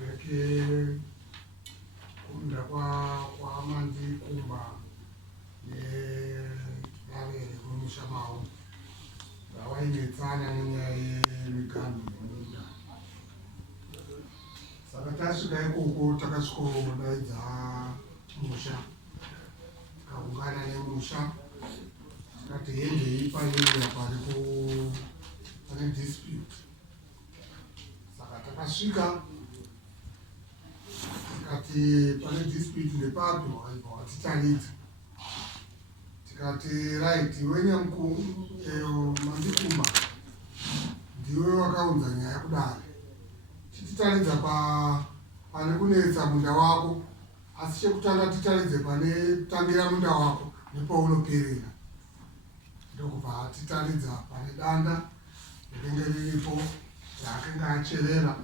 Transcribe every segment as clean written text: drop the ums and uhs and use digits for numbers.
Peke kunda kwa manzi kumba yave kumusha mawu vawainetsana nenyaya yemiganhu yemunda. Saka tasvika ikoko takasvikodaidza musha tikaungana nemusha tikati hendei panyenya pane dispute. Saka takasvika tikati pane dispute nepapi watitaridza tikati right manzikumba ndiwe wakaunza nyaya kudare chititaridza pane kunetsa munda wako, asi chekutanga titaridze pane tangira munda wako nepaunoperera. Ndokubva atitaridza pane danda rinenge riripo raakanga acherera,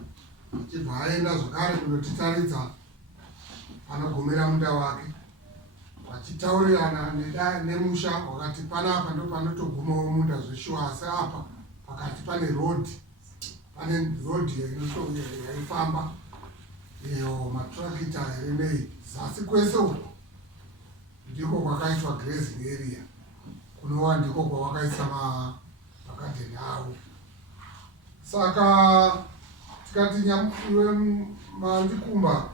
achibva aenda zvakare kundotitaridza panogomera munda wake, vachitaurirana nemusha wakati panapa ndo panotogumawo munda zveshuwa, asi apa pakati pane rodhi yaifamba iyo matrakita erenei. Zasi kwese uko ndiko kwakaitwa grazing area, kunova ndiko kwavakaisa magadheni avo. Saka tikati iwe manzikumba,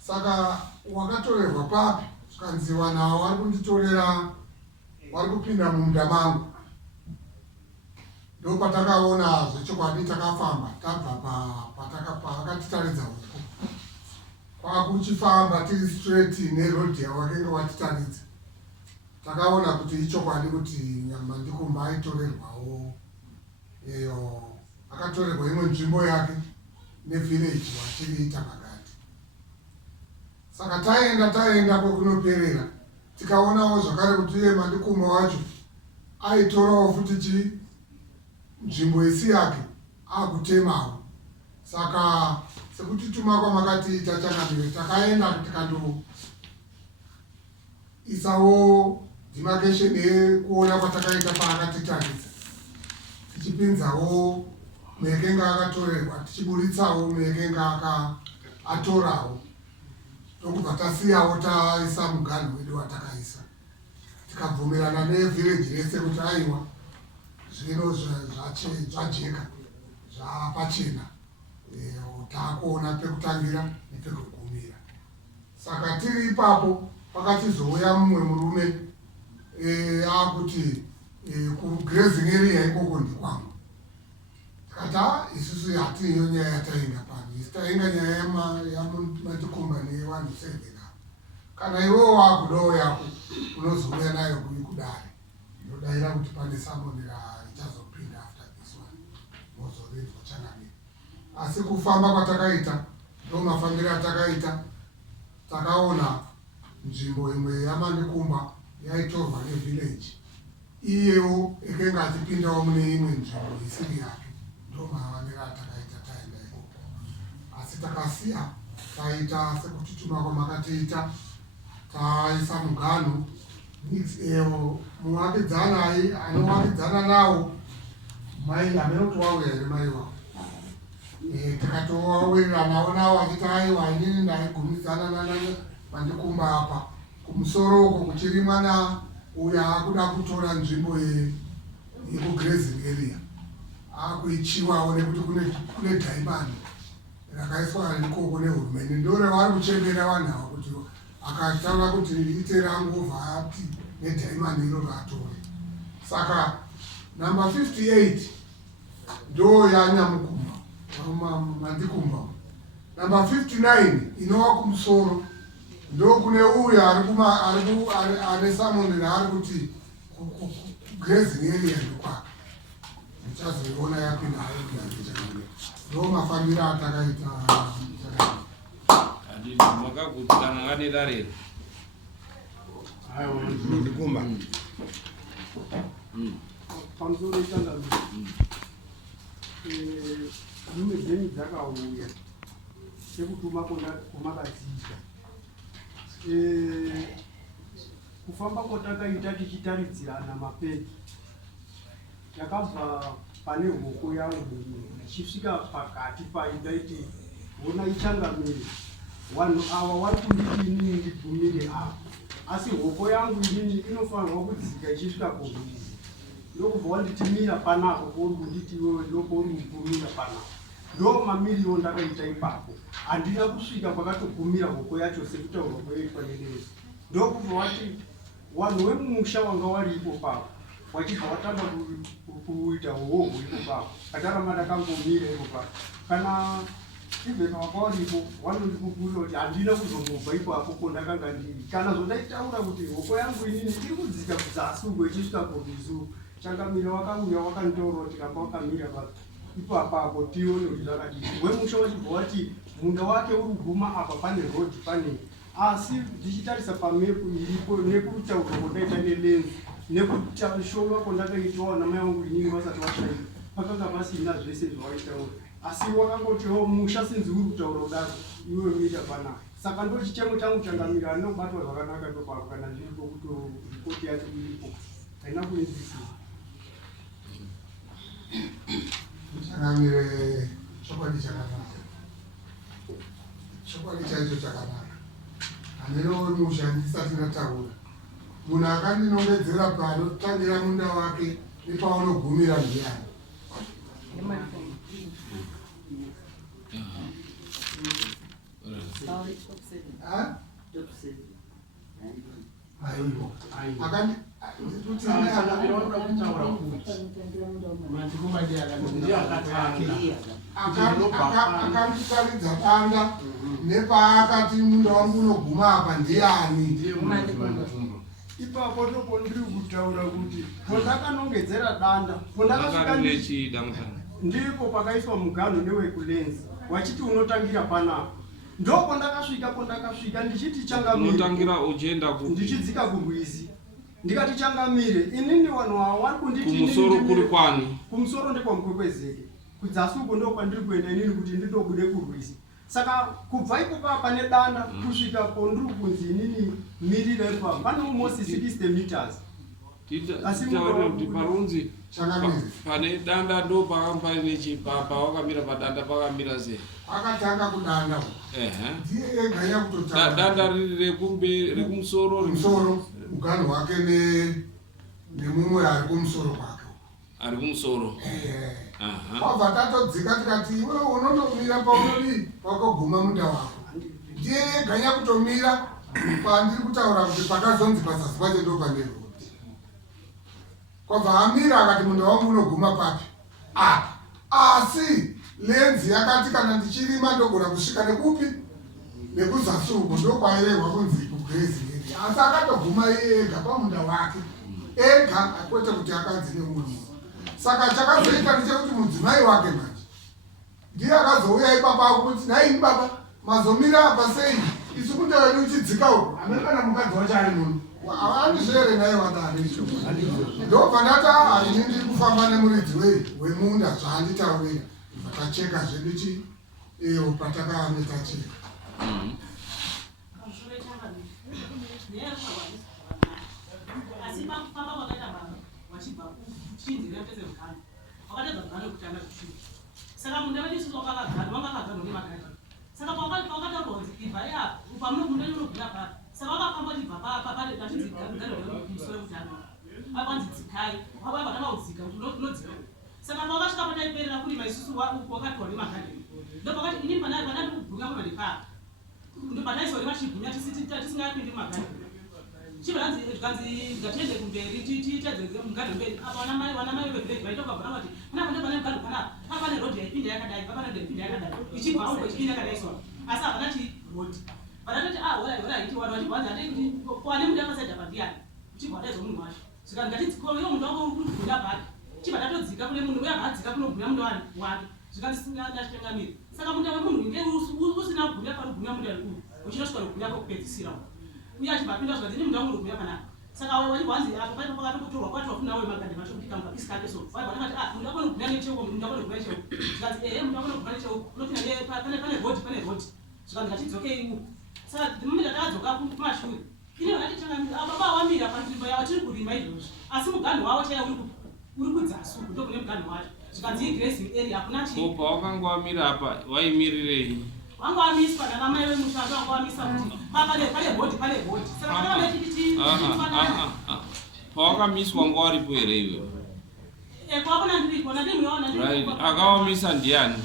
saka wakatorerwa papi? Zvikanziwa navo vari kunditorera, vari kupinda mumunda mangu. Ndo patakaona zvechokwadi takafamba tabva pavakatitaridza uko, kwakuchifamba tiri straight nerodhi yawakanga watitaridza. Takaona kuti ichokwadi kuti manzikumba aitorerwawo iyo, akatorerwa imwe nzvimbo yake nevillage wachiriita magati. Saka taenda kwekunoperera tikaonawo zvakare kuti iye manzikumba wacho aitorawo futi nzvimbo isi yake akutemawo. Saka sekuti tuma kwamakatiita changamire takaenda tikandoisawo demarcation yekuona kwatakaita paakatitaridza, tichipinzawo mekenga akatorerwa, tichiburitsawo mekenga atorawo, ndokubva tasiyawo taisa muganhu wedu watakaisa. Tikabvumirana nevillage rese kuti aiwa zvino zvajeka zvapachena, taakuona pekutangira nepekugumira. Saka tiri ipapo pakachizouya mumwe murume akuti kugrazing area ikoko ndikwangu. Tikati isusu hatiyo nyaya yatainga pano, isi tainga nyaya yamanzikumba nevanhusevera. Kana iwewo wakudawo yako unozouya nayo kudare, inodaira kuti pane samonera ichazopinda after this one, mozoredzwa changamire. Asi kufamba kwatakaita ndo mafambiro atakaita, takaona nzvimbo imwe yamanzikumba yaitorwa nevillage, iyewo ekenga achipindawo mune imwe nzvimbo isiri yake. Ndo mafambiro atakaita taenda ikoko, asi takasiya taita sekuti tuma kwamakatiita, taisa muganhu anowakidzana nawo mai amenoti wauya here mai wavo, tikatowawiriranawo nawo achiti aiwa inini ndaigumidzana manzikumba apa kumusoro uko kuchirimwa nauya akuda kutora nzvimbo yekugrazing area, akuichiwawo nekuti kune dhaimani rakaiswa ikoko nehurumende, ndorevari kuchembera vanhu ava kuti akataura kuti riite rangu vhati nedhaimani iroro atore. Saka number 58 ndo yanyamukumba manzikumba. Number 59 inova kumusoro ndo kune uyo ane samonera ari kuti grazing area ndokwake. Muchazoiona yapinda ndo mafambiro atakaita. Makagutsana ngani dare. Aiwa manzikumba. Pamusoro itanda dzimwe dzenyu dzakauya sekutuma kwamakadziita. Kufamba kwatakaita tichitaridzirana mapeki yakabva pane hoko yangu ichisvika pakati paindaiti wona ichangamire vanhu ava vari kunditi inini ndigumire apa asi hoko yangu inini inofanirwa kudzika ichisvika kurwizi ndokubva wanditimira panapo pouri kunditi iwewe ndopouri kugumira panapo ndo mamiriro ndakaita ipapo handina kusvika kwakatogumira hoko yacho sekutaurwa kweitwa nedezi ndokubva wati vanhu vemumusha wanga waripo papo wachibva watanga kuita uhoho ipo papo katarama ndakangomira ipo papo kana ibveka wakawaripo vanondikupurira kuti handina kuzongobva ipapo ko ndakanga ndiri kana zvodaitaura kuti hoko yangu inini iri kudzika kudzasi uko ichisvika kurwizi changamira wakauya wakanditaura kuti kamba wakamira papo ipapapo tione kuti zvakadii wemusha wachibva wati munda wake uri kuguma apa pane rodhi pane asi ndichitarisa pamepu iripo nekutaurwa kondaita nelenzi nekutashova kwandakaitawa namai vangu inini vasati vashaika pakanga pasina zvese zvawaitaura asi wakangotiwo musha sinzi uri kutaura kudaro iwe unoita panaka saka ndo chichemo changu changamira handinobatwa zvakanaka ipapapo kana ndiripo kuti ripoti yacho iripo haina kuinzisisa changamire chokwadi chakanaka chokwadi chaicho chakanaka handirowe musha ndisati ndataura munhu akandinongedzera panotangira munda wake nepaunogumira ndiyani aivo akanditaridza danda nepaakati munda wangu unoguma apa ndiyani ipapo ndopo ndiri kutaura kuti pondakanongedzera danda pondakasvika ndipo pakaiswa muganhu newekulenzi wachiti unotangira panapa ndoko ndakasvika ndichiti changamire uchienda ndichidzika kurwizi ndikati changamire inini vanhu ava vari kunditi kumusoro kuri kwani kumusoro ndekwamukwezeke kudzasi uko ndo kwandiri kuenda inini kuti ndindobude kurwizi saka kubva ipopa pane danda kusvika pondiri kunzi inini mirira ipapo pane almost 60 meters asi parunzi pane danda ndo pakamba nechipapa wakamira padanda pakamira sei akatanga kudanda ndiye eganya kutotanga danda riri rekumusoro muganhu wake nemumwe ari kumusoro kwake ari kumusoro wabva tatodzika tikati iwe unondomira paunodii pakoguma munda wako ndiye eganya kutomira pandiri kutaura kuti pakazonzi pazasi pacho ndo pane rodi kwabva amira akati munda wangu unoguma papi apa asi lenzi yakati kana ndichirima ndogona kusvika nekupi nekuzasi uko ndokwairehwa kunzi kugezingeri asi akatoguma iye ega pamunda wake ega kwete kuti akanzi nemumwe munhu saka chakazoita ndechekuti mudzimai wake manje ndiye akazouya ipapa kuti naini baba mazomira apa sei isu munda wedu uchidzika uko amene kana mukadzi wacho ari munhu andizvere naye wadaricho ndobva ndati ini ndiri kufamba nemuridzi wemunda zvaanditaurira tacheka zvedu iyo patakaanetacheka saka munda wedu isusu wakagara wanga akagarwa nemagari saka pakataurwa kuti ibva iapa pamunogunda unogura papa saka wakafamba uchibva papa atidzigamusoro kuti akwanzi dzikai wabatanga kudzika kuti unodzika saka pakasvika pataiperera kurima isusu wakatiwa nemagari ndopakati ini panandi kubhuya kwemane papa ndopanaiswa remachibhunya tisingapindi mumagari chivanzi ngatiende kumberi tiitedzeze mugari mberi apa vanamai vevhegi vaitokabvana vati panapa pane mugari panapa papane rodhi yaipinda yakadai papanode ipinda yakadai ichibva uko ichipinda yakadaiswa asi havana chi rodhi vanatoti horaiti vanhu vachibvanzi ati wane muda akasaidha pandiyani uchibva adaizwa munhu wacho saka ngatidzikoiwo munhu wako uri kugunda bhati chibva tatodzika kune munhu uye akadzika kunogwinya munda wake zvikandisingandatengamiri saka munda wemunhu inge usina kugwinya panogwinya munda uyu uchinosvika nogwinya kwekupedzisira uye achibva apinda zvikati ini munda wangu unogwinya panapa saka wachibvanzi apo paipo pakatokutorwa kwati wafuna wemagadhi macho kuti kamukapisi kake so vaivanaati munda wako unogwinya necheuko munda wako unogwinya necheuko zvikanzi munda wako unogwinya necheuko unopinda pane rodhi zvikanzi ngatidzokei saka mumira takadzoka kumashure ine vakatitanga baba wamira panzvimbo yavo tiri kurima izvozvo asi muganhu wavo chaiya uri kudzasuku ndokune muganhu wacho zvikanzi igrazing area hakuna chii pawakanga wamira apa waimirirei wangamiswa nakamai vemusha vangamiswa kuti pale bhoti saka vakava vechiti pawakamiswa nguva ripo here iwe kwakona ndirikona ndimweona akawamisa ndiani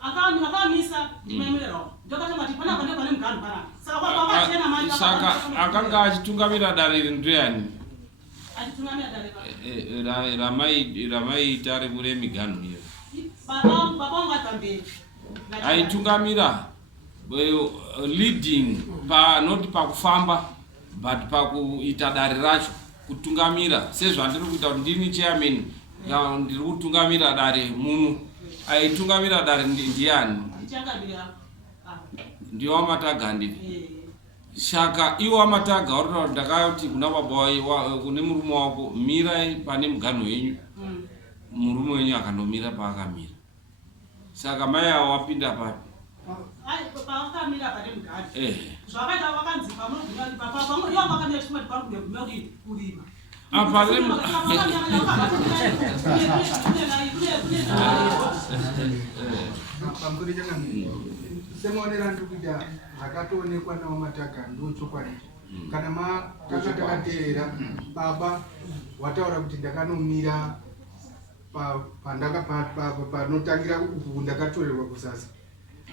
akamisa ndimaemererawo ndokatongati panapa ndopane muganu panapa saka kwakachena manje saka akanga achitungamira dare iri ndoyani achitungamira dare ramaiita rekure miganu iyo baba wangu atamberi aitungamira leading not pakufamba but pakuita dare racho kutungamira sezvandiri kuita kuti ndini chairman ndiri kutungamira dare muno aitungamira dare ndiani ndiyo wamataga ndini shaka iwo wamataga warutaura kuti ndakati kuna baba kune murume wako mirai pane muganho wenyu murume wenyu akandomira paakamira saka mai avo wapinda papi paakamira pane muganho zvakaita vakanzi pamunogumaiwa vakamira chimati parikugumia kurima semaonera ndikuita zvakatoonekwa nawo mataka ndochokwadi kana makanga takateerera baba wataura kuti ndakanomira panotangira uku ndakatorerwa kusasa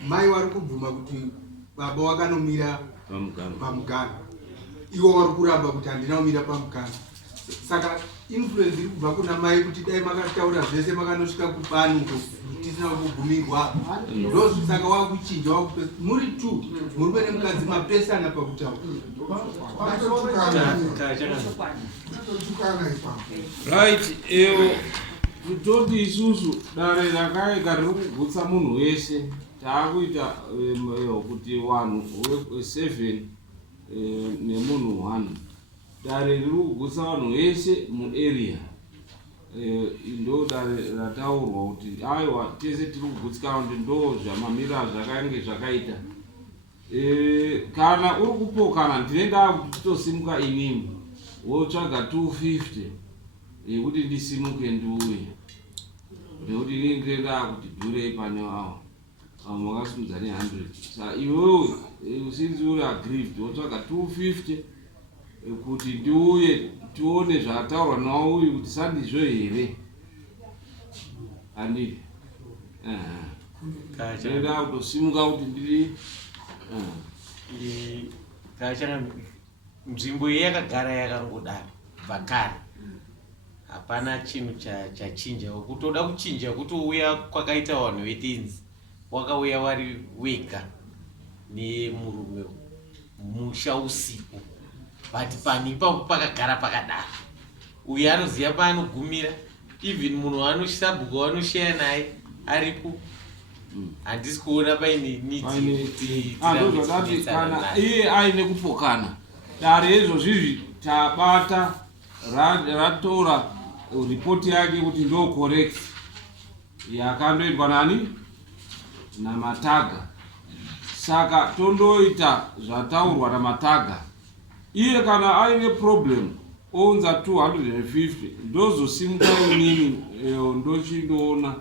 mai wari kubvuma kuti baba wakanomira pamugano iwo wari kuramba kuti handinaomira pamugano saka influence iri kubva kuna mai kuti dai makataura zvese makanosvika kubani uko tisina kugumirwa ndosaka wakuchinja muri tu murume nemukadzi mapesana pakutaura right ewo kutoti isusu dare rakaika riri kugutsa munhu wese taakuita kuti wanhu 7 nemunhu 1 dare riri kugutsa vanhu vese muarea ndo dare rataurwa kuti aiwa tese tiri kugutsikana kuti ndo zvamamira zvakange zvakaita kana uri kupokana ndinenda kuti titosimuka inini wotsvaga 250 yekuti ndisimuke ndiuye nekuti inini ndinenda kuti dhurei pane wavo makasimudza ne 100 sa iwewe usinzi uri aggrieved wotsvaga 250 kuti ndiuye tione zvataurwa nawo uyu kuti sandizvo here handii ndinenda kutosimuka kuti ndiri kachana nzvimbo iyi yakagara yakangodaro vhakare hapana chinhu chachinja kutoda kuchinja kutouya kwakaita vanhu vetinzi wakauya wari wega nemurume musha usiku but pani ipapo pakagara pakadaro uyu anoziva paanogumira even munhu anosabhuka wanoshaya naye aripo handisi kuona paine nidandozvadati kana iye aine kupokana dare izvozvizvi tabata ratora ripoti yake kuti ndo correct yakandoitwa nani namataga saka tondoita zvataurwa namataga iye kana aine problem ounza 250 ndozosimuka inini ndochindoona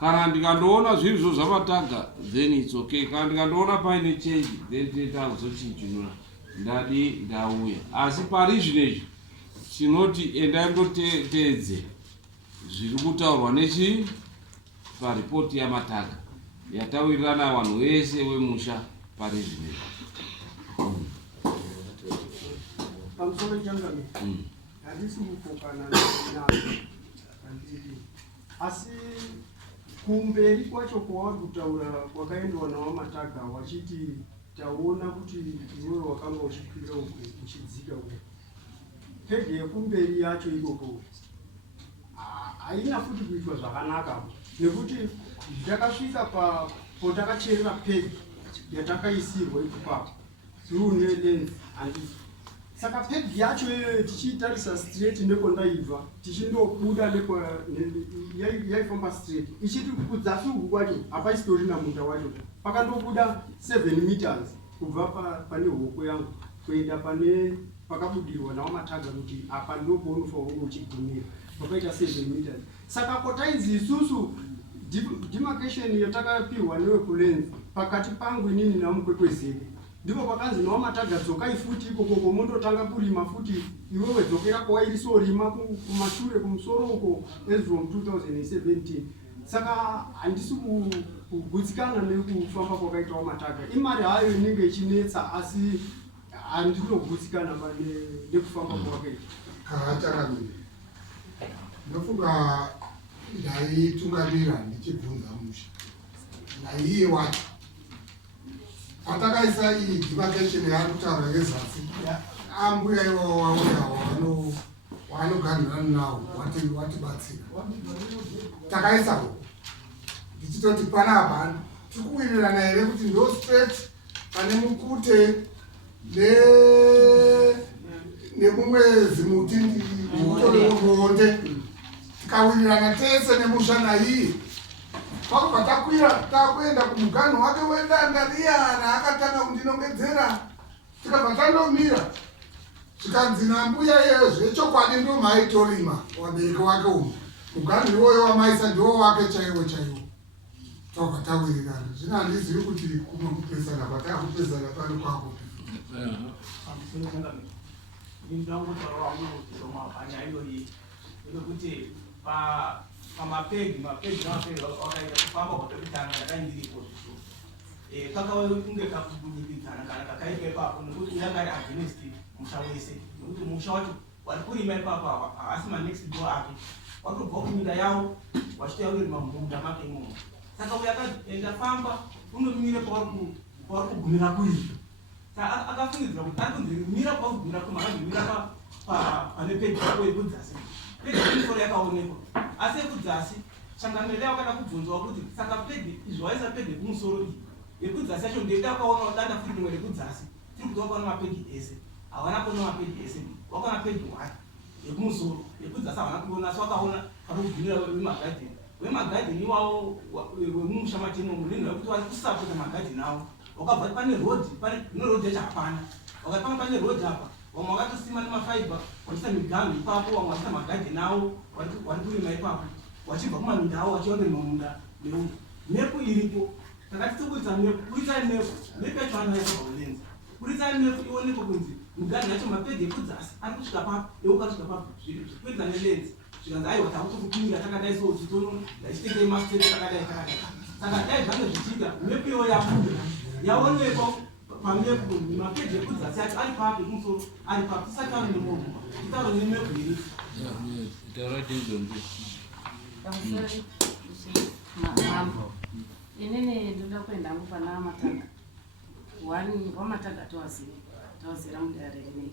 kana ndikandoona zvirizvo zvamataga then it's okay kana ndikandoona paine change then tinoita kuzochinjinura ndadi ndauya asi pari zvinezvi chinoti endai ndoteedze zviri kutaurwa nechi paripoti yamataga yatawirirana vanhu vese wemusha pari zvinezvi pamusoro changami handisi kupokana nazo asi kumberi kwacho kwavari kutaura kwakaendwa nawo mataga wachiti taona kuti iwewe wakanga uchikwira uchidzika uko pege yekumberi yacho ikoko haina futi kuitwa zvakanaka nekuti takasvika potakacherera pege yatakaisirwa ipapo rune lenzi handisi saka pegi yacho iyoyo tichitarisa straight nekondaibva tichindobuda yaifamba straight ichiti kudzasi uku kwacho hapaisitorina munda wacho pakandobuda 7 meters kubva pane hoko yangu kuenda pane pakabudirwa nawo mataga kuti apa ndopaunofanira uchigumira pakaita 7 meters saka kotainzi isusu demarcation yatakapiwa newekulenzi pakati pangu inini namukwekwezeke ndipo pakanzi nawamataga dzokai futi ikoko mondotanga kurima futi iwewe dzokera kwairisorima kumashure kumusoro uko as from 2017. Saka handisi kugutsikana nekufamba kwakaitawo mataga. Imari hayo inenge ichinetsa asi handinogutsikana nekufamba kwakaita. Karachakamira ndofunga ndaitungamira ndichibvunza musha ndaiye wacho patakaisa iyi demarcation yakutaura yezasi ambuya ivo wauya wanoganhirana nawo watibatsira takaisawo ndichitoti panapa tikuwirirana here kuti ndo straight pane mukute nemumwe zimuti mutoreonde tikawirirana tese nemushana iyi pakubva takuenda kumuganhu wake wedanda riyana akatanga kundinongedzera tikabva tandomira tikanzi nambuya iyeyo zvechokwadi ndo maitorima wabereki wake umu muganhu iwoyo wamaisa ndiwo wake chaiwo tobva tawirirana zvino handizivi kuti kumwe kupesana kwatakupesana pano kwako pamapegi wakaita kufamba kwatokutanga ndakandiripo kakaukunge kakugunyikidzana kana kakaitwa ipapo nekuti uyangari against musha wese nekuti musha wacho wari kurima ipapo asi manext door ake watobva kunyika yawo wachitoyaurima munda make imomo saka uyakandafamba unomire pauri kugumira kuiri saka akafungidzira kuti ari kunzimira pauri kugumira kumakazimira pane peji yako yekudzasi peji inisoro yakaonekwa asi yekudzasi changamire wakada kubvunzwa kuti saka peji izvawaisa peji yekumusoro iyi yekudzasi yacho ndenda kaona danda futi rimwe rekudzasi tiri kuti wakaona mapeji ese hawana kuona mapeji ese wakaona peji 1 yekumusoro yekudzasi hawana kuona so wakaona parikugumira wemagadheni iwawo wemumusha matemo mulinhu wekuti vari kusapota magadheni avo wakabva pane rodhi yacho hapana wakapanga pane rodhi apa vamwe wakatosima nemafaiba wachiita miganhu ipapo vamwe wachiita magadheni avo vari kurima ipapo wachibva kumaminda avo wachiondorima munda meu nepu iripo takatitikuridza nepu urisai nepu yacho anoyaaulenzi urisai nepu ionekwe kunzi miganhu yacho mapegi ekudzasi ari kusvika papo eukasvika papo zvikuridza nelenzi zvikanzi aiwa takutokupingira takadai so chitono ndachitengei masiteti takadai saka dai zvange zvichiita nepu iyo yabuda yaonekwa pamepu mapeji ekudzasi yacho ari papo ekumusoro ari papo tisati ane nemovu titauro nemepu iri mambo inini ndoda kuenda hangu pana matanga wamataga tawazira mudare rinei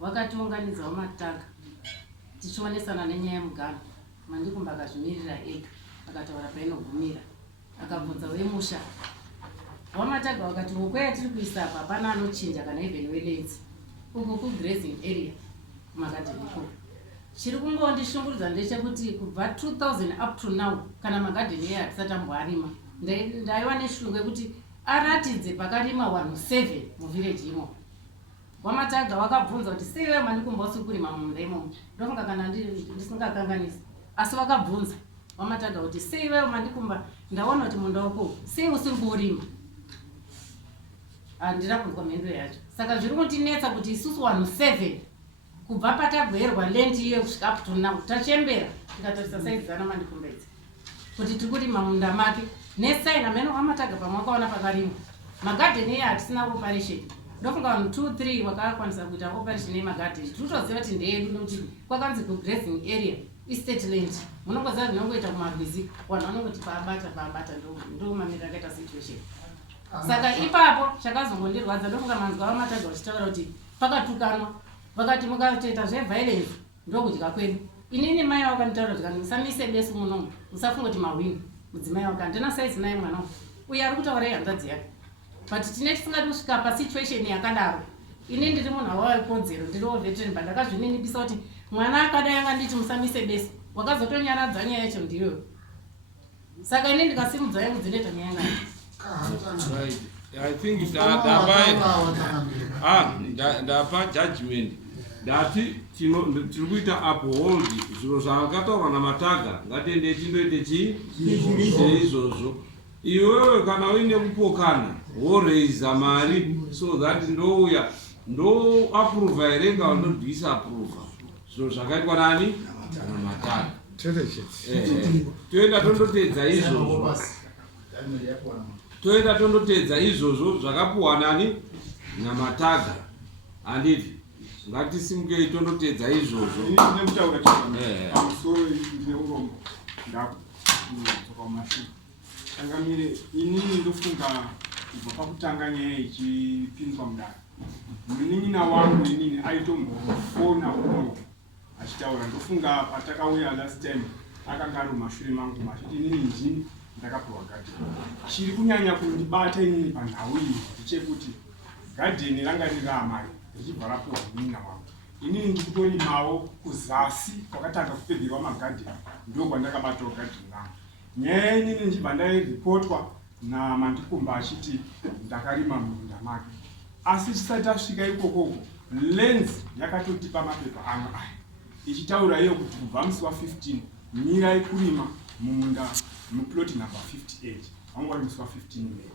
wakatiunganidza wamatanga tichionesana nenyaya yemugano mandikumba akazvimirira ega akataura painogumira akabvunza wemusha wamataga wakati ukweya tiri kuisa apa hapana anochinja kana even welenzi uku kugrazing area kumagadheni ikoko chiri kungondishungurudza ndechekuti kubva 2000 up to now kana magadheni eya hatisati amboarima ndaiva neshungu yekuti aratidze pakarima 107 muvhireji imo wamataga wakabvunza kuti seiwe mandikumbosi kurima munda imomo ndofunga kana ndisingakanganisi asi wakabvunza wamataga kuti seiwe mandikumba ndaona kuti munda wako sei usiri kuurima handira kunzwa mhendo yacho saka zviri kutinetsa kuti isusu 107 kubva patagwerwa lendi iyo kusvika up to now tachembera tikatarisa saidzana mandikumbedza kuti tiri kurima munda make nesaina mheno wamataga pamwe wakaona pakarimwa magadheni eya hatisina operation ndofunga vanhu 2-3 wakakwanisa kuita operation yemagadheni tinotoziva kuti ndeyedu nokuti kwakanzi kugrazing area estate land munongoziva zvinongoita kumarwizi vanhu vanongoti paabata ndo mamira akaita situation saka ipapo chakazongondirwadza ndofunga manzwa vamataga vachitaura kuti pakatukanwa vakati mukatoita zveviolence ndokudya kwedu inini mai wakanditaura kuti musamise besu munomu musafunga kuti mahwini mudzimai waka ndina saizi naye mwana uye ari kutaura yehanzadzi yake but tine tisingadi kusvika pasituation yakadaro ini ndiri munhu awawekodzero ndiriwo veteran but ndakazvininipisa kuti mwana akadai anganditi musamise besu wakazotonyaradza nyaya yacho ndiyo saka ini ndikasimudza yangu dzinoita nyaya yanga I think ndapa judgment ndati tiri kuita uphold zviro zvakataurwa naMataga ngatiende tindoite izvozvo. Iwewe kana uine kupokana woreiza mari so that ndouya ndo approve here kana ndo disapprove zviro zvakaitwa nani naMataga. Toenda tondotedza izvozvo zvakapuwa nani naMataga. Handiti ngatisimukei tondotedza izvozvo. Nekutaura pamusoro neurombo ndakutokamashuru tangamire inini ndofunga kubva pakutanga nyaya ichipinzwa mudare. Munin'ina wangu inini aitombofona unoku achitaura, ndofunga patakauya last time akanga ari mumashure mangu machiti inini ndini ndakapiwa gadheni. Chiri kunyanya kundibata inini panhau iyi ndechekuti gadheni ranga riri amai richibva rapiwa munin'ina wangu. Inini ndikutorimawo kuzasi kwakatanga kupedherwa magadheni, ndo kwandakabatawo gadheni rangu. Nyaya inini ndichibva ndairipotwa naMandikumba achiti ndakarima munda make. Asi tisati tasvika ikokoko, Lens yakatotipa mapepa ano aya ichitaura iyo kuti kubva musi wa15 mirai kurima mumunda muploti number 58 wanga uri musi wa15 Mei.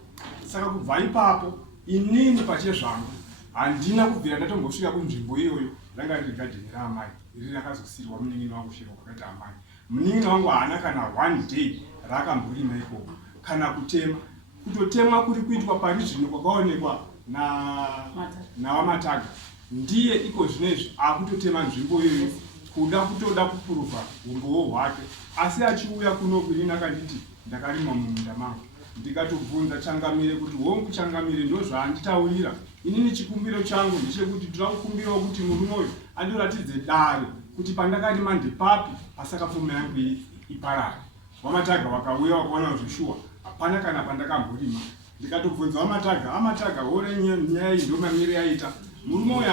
Saka kubva ipapo inini pachezvangu handina kubvira ndatombosvika kunzvimbo iyoyo ranga riri gadheni raamai iri rakazosirwa munin'ina wangu kusvika kwakati amai. Munin'ina wangu haana kana 1 day rakamborima ikoko kana kutema. Kutotemwa kuri kuitwa pari zvino kwakaonekwa naWamataga ndiye iko zvinezvi akutotema nzvimbo iyoyo kuda kutoda kupuruva umbowo hwake. Asi achiuya kuno kurini akanditi ndakarima mumunda mangu. Ndikatobvunza Changamire kuti hongu Changamire ndozvaanditaurira. Inini chikumbiro changu ndechekuti tirakukumbirawo kuti murume uyu andoratidze dare kuti pandakarima ndepapi pasaka pfuma yangu iparare. Wamataga wakauya wakaona zveshuwa hapana kana pandakamborima. Ndikatobvunza Amataga ore nyaya iyi ndomamire yaita. Murume uyu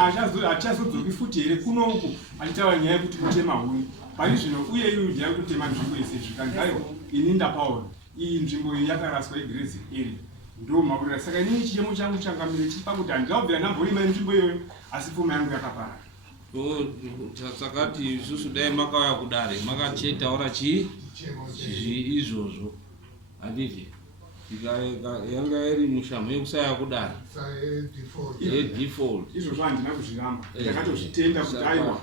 hachazodzoki futi here kuno uku achitaura nyaya yekuti kutema huni. Pari zvino uye iyu ndiyari kutema nzvimbo yese zvikanzaiwa ini ndapaona iyi nzvimbo iyi yakaraswa igirezi iri ndo makurira. Saka inini chichemo changu Changamire chipa kuti handingabvira ndamborima nzvimbo iyoyo asi pfuma yangu yakaparara. Sakati isusu dai makauya kudare makachetaura izvozvo handiti yanga iri mushamu yekusaya kudare default izvozvo handina kuzviramba ndakatozvitenda kuti aiwa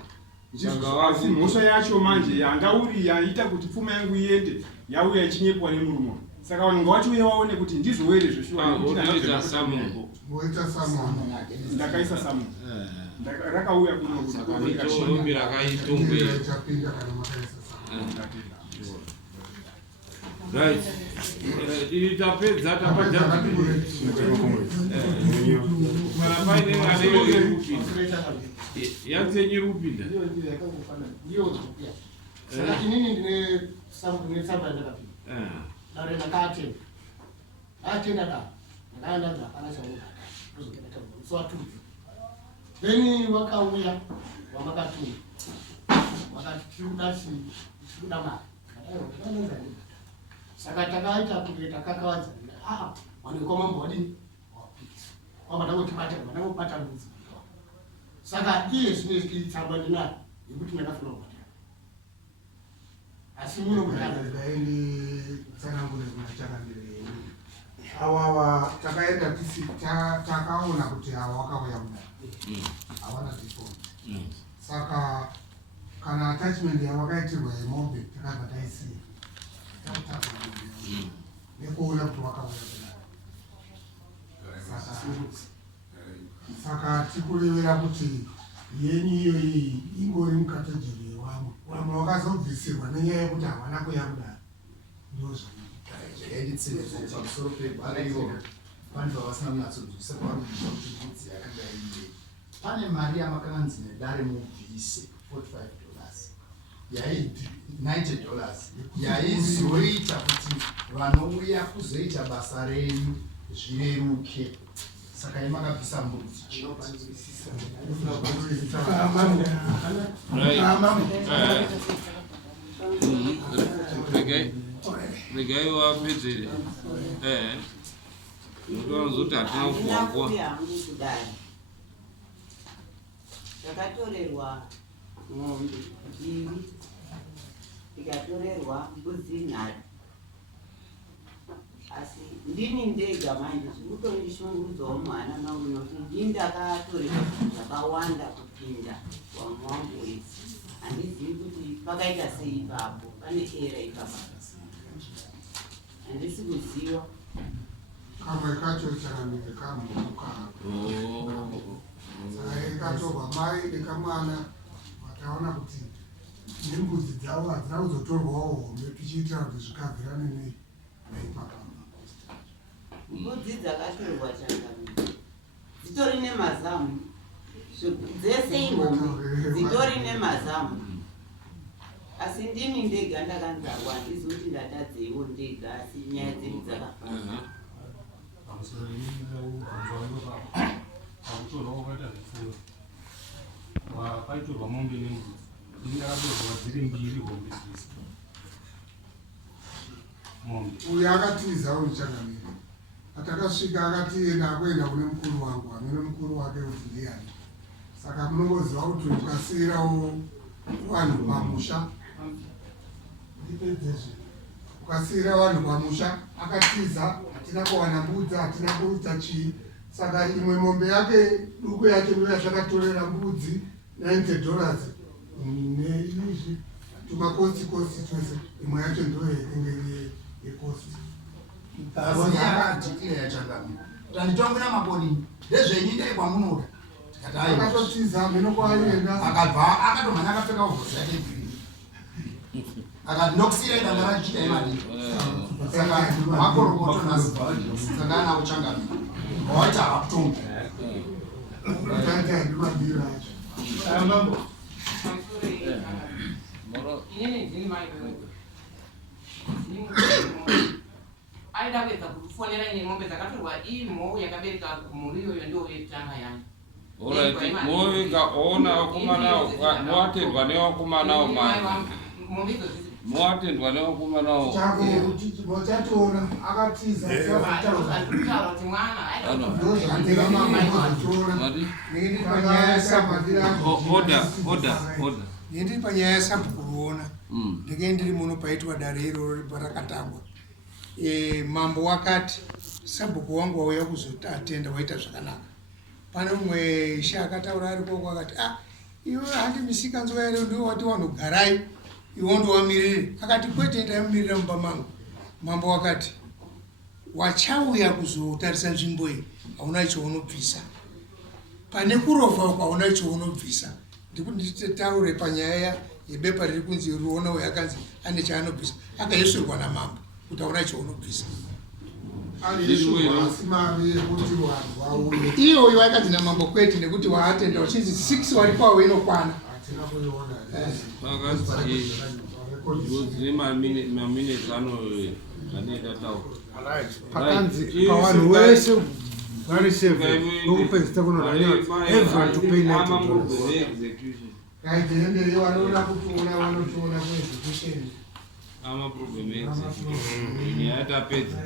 asi mhosva yacho manje yandauri yaita kuti pfuma yangu iende yauya ichinyepwa nemurume. Saka vanhu ngavachiuya vaone kuti ndizvo here zveshuwa ndakaisa samu rakauya kuno kuti rakaitumbe. Right. Itapedza tapajana. Marapaine anayo irupinda. Yatsenyi rupinda. Saka inini ndine samba ndakapinda. Dare ndakatenda. Atenda da. Ndakaenda ndakana chamuka. Ndozoketa musi wa2. Then wakauya wamakatuma. Wakati tikuda mari. Saka takaita kuti takakawadza wanekoma mbodi wabata mbudzi. Saka iye zvinezvi tsamba ndinayo yekuti ndakafuna kubata. Asi muno ndaendi tsanangure kuna Changamire awawa takaenda takaona kuti hawa wakauya mudare hawana default. Saka kana attachment yawakaitirwa yemombe takabva taisiya nekuona kuti wakauya kudare. Saka tikurevera kuti yenyu iyoyi ingori mukategori wamwe wakazobvisirwa nenyaya yekuti havana kuya kudare. Ndozvo pamusoro pebhariyo vanhu vavasina kunyatsonzwisa kwavari kuziva kuti mbudzi yakanga iye pane mari yamakanganzi nedare mubvise $45 $90 yaizoita kuti vanouya kuzoita basa renyu zvireruke. Saka imakabvisa mbudzi regai wapedzere ndotowanzoti hatina kufuwa Takatorerwa ng'ombe 2, tikatorerwa mbudzi 3. Asi ndini ndega manje zvekutondishungurudzawo mwana mangu nokuti ndini ndakatorerwa zvakawanda kupinda vamwe wangu wese. Handizivi kuti pakaita sei ipapo, pane era ipapo. Handisi kuziva. Kamwe kacho chakamire kamhuka. Saka ikatorwa mai nekamwana vakaona kuti nembudzi dzavo hadzina kuzotorwawo hombe tichiitira kuti zvikabvirane neipapa. Mbudzi dzakatorwa changamire dzitori nemazamu dzese ihombe dzitori nemazamu. Asi ndini ndega ndakanzarwa handizi kuti ndatadzeiwo ndega asi nyaya dzedu dzakafanana. Wakaitorwa mombe nembudzi. Ndini ndakatorwa dziri 2 hombe dzese. Mombe. Uyu akatiza uyu chakamire. Atakasvika akatienda akuenda kune mukuru wangu, amene mukuru wake kuti ndiani. Saka munongoziva kuti ukasiyirawo vanhu pamusha. Ndipedzezve. Ukasiyira vanhu pamusha, akatiza, hatina kuwana mbudzi, hatina kuita chii. Saka imwe mombe yake duku yacho ndiyo yasvakatorera mbudzi $90 neizvi tumakosti twese. Imwe yacho ndiyo yakenge yekosti. Asi yakadhikira yachangamira. Nditongwira makoni. Ndezvenyika ikwamunoda. Akatotiza meno kwaenda. Akabva akatomhanya akapfeka hovhosi yake green. Akati ndokusiyira idanga rachida imani. Saka makorokoto nhasi. Saka ana uchangamira. Waita hakutonga. Tata ndibabira. Mambo. Inini ndini mai wewe. Aida kuweza kufonera ine ng'ombe dzakatorwa imo yakabereka muriyo yo ndio yetanga yani. Alright, moika ona wakumana mwatendwa newakumanawo mai. Mwatendwa newakumanawo. Chako chatoona akatiza kutaura kuti mwana aida ndozvandira mama inozotora. Nini panyaya samadira. Order. Nindi panyaya sakuona. Ndege ndiri muno paitwa dare iro parakatangwa. Mambo wakati sabhuku wangu wauya kuzotatenda waita zvakanaka. Pane umwe ishe akataura ariko kwakati iwe handi misikanzwa ere ndiwo wati wanogarai iwo ndowamirire. Akati kwete ndayamirira mumba mangu. Mambo wakati wachauya kuzotarisa nzvimbo iyi hauna chaunobvisa. Pane kurovha uko hauna chaunobvisa. Ndikuti nditaure panyaya yebepa riri kunzi ruona uyo akanzi ane chaanobvisa. Akaisirwa namambo kuti hauna chaunobvisa. Iyo uyo akanzi namambo kwete nekuti waatenda uchinzi 6 wari kwawo inokwana. Pakanzi pawanhu wese vari 7 nokupedzisa kunodaniwa everyone to pay $90. Kaitenderei vanoda kutoona vanotoona kuexecution. Ama problem execution. Ni hata pesa.